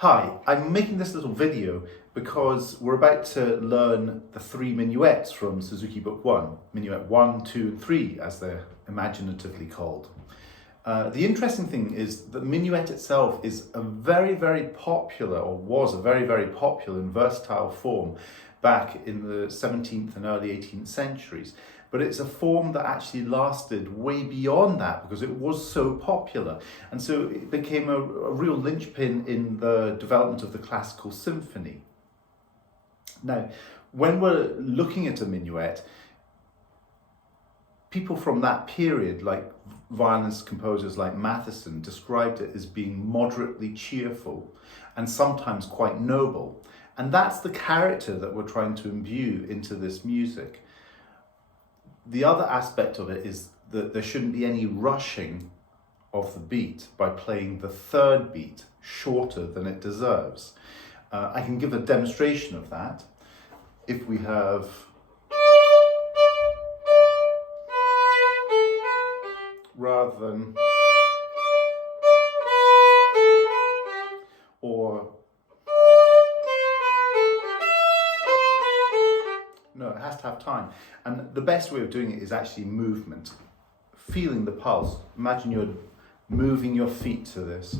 Hi, I'm making this little video because we're about to learn the three minuets from Suzuki Book 1, Minuet 1, 2 and 3 as they're imaginatively called. The interesting thing is that minuet itself is a very popular, or was a very popular and versatile form back in the 17th and early 18th centuries. But it's a form that actually lasted way beyond that because it was so popular. And so it became a real linchpin in the development of the classical symphony. Now, when we're looking at a minuet, people from that period, like violinist composers like Matheson, described it as being moderately cheerful and sometimes quite noble. And that's the character that we're trying to imbue into this music. The other aspect of it is that there shouldn't be any rushing of the beat by playing the third beat shorter than it deserves. I can give a demonstration of that. If we have rather than or no, it has to have time. And the best way of doing it is actually movement, feeling the pulse. Imagine you're moving your feet to this.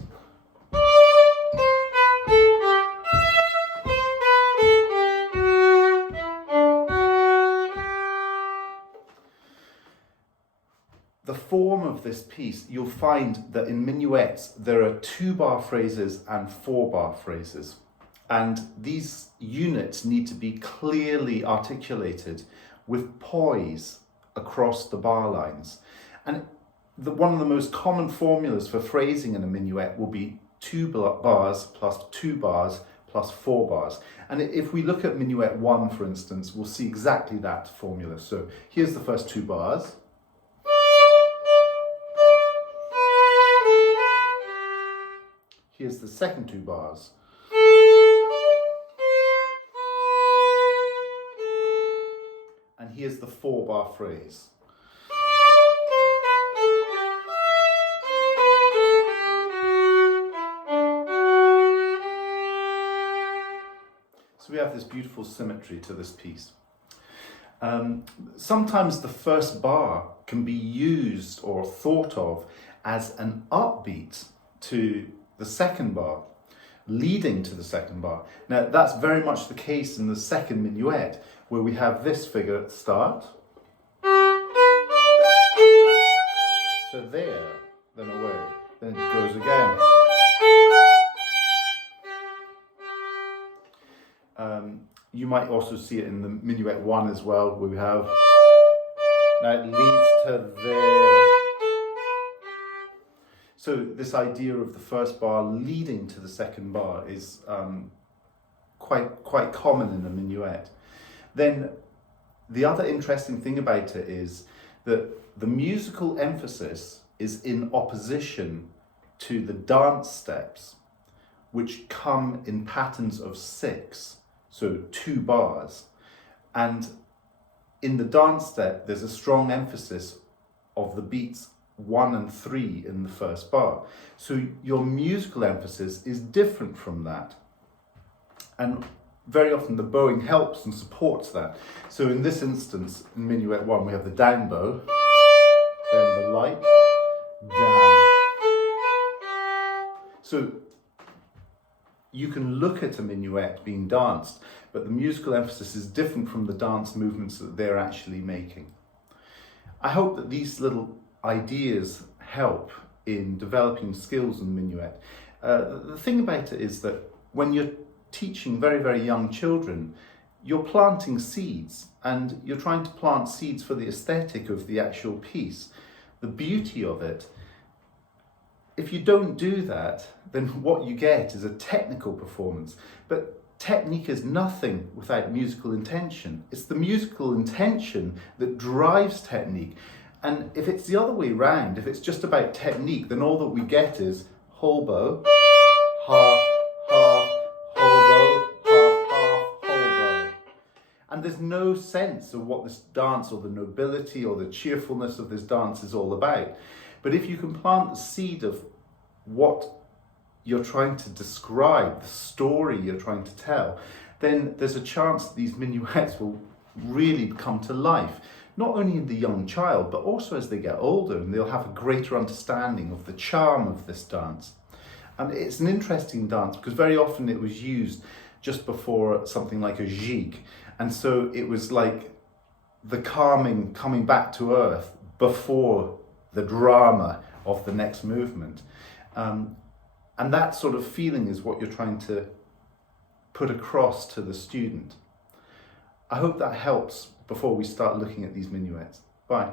The form of this piece, you'll find that in minuets there are 2-bar phrases and 4-bar phrases. And these units need to be clearly articulated with poise across the bar lines. And one of the most common formulas for phrasing in a minuet will be 2 bars plus 2 bars plus 4 bars. And if we look at Minuet 1, for instance, we'll see exactly that formula. So here's the first 2 bars. Here's the second 2 bars. And here's the 4-bar phrase. So we have this beautiful symmetry to this piece. Sometimes the first bar can be used or thought of as an upbeat to the second bar, leading to the second bar. Now that's very much the case in the second minuet, where we have this figure at the start. So there, then away, then it goes again. You might also see it in the Minuet 1 as well, where we have, now it leads to there. So this idea of the first bar leading to the second bar is quite common in a minuet. Then the other interesting thing about it is that the musical emphasis is in opposition to the dance steps, which come in patterns of 6, so 2 bars. And in the dance step, there's a strong emphasis of the beats 1 and 3 in the first bar. So your musical emphasis is different from that. And very often the bowing helps and supports that. So in this instance, in Minuet 1, we have the down bow, then the light, down. So you can look at a minuet being danced, but the musical emphasis is different from the dance movements that they're actually making. I hope that these little ideas help in developing skills in minuet. The thing about it is that when you're teaching very young children, you're planting seeds, and you're trying to plant seeds for the aesthetic of the actual piece, the beauty of it. If you don't do that, then what you get is a technical performance. But technique is nothing without musical intention. It's the musical intention that drives technique. And if it's the other way round, if it's just about technique, then all that we get is whole bow, half, half, whole bow, half, whole bow. And there's no sense of what this dance or the nobility or the cheerfulness of this dance is all about. But if you can plant the seed of what you're trying to describe, the story you're trying to tell, then there's a chance that these minuets will really come to life, not only in the young child, but also as they get older, and they'll have a greater understanding of the charm of this dance. And it's an interesting dance because very often it was used just before something like a jig. And so it was like the calming, coming back to earth before the drama of the next movement. And that sort of feeling is what you're trying to put across to the student. I hope that helps before we start looking at these minuets. Bye.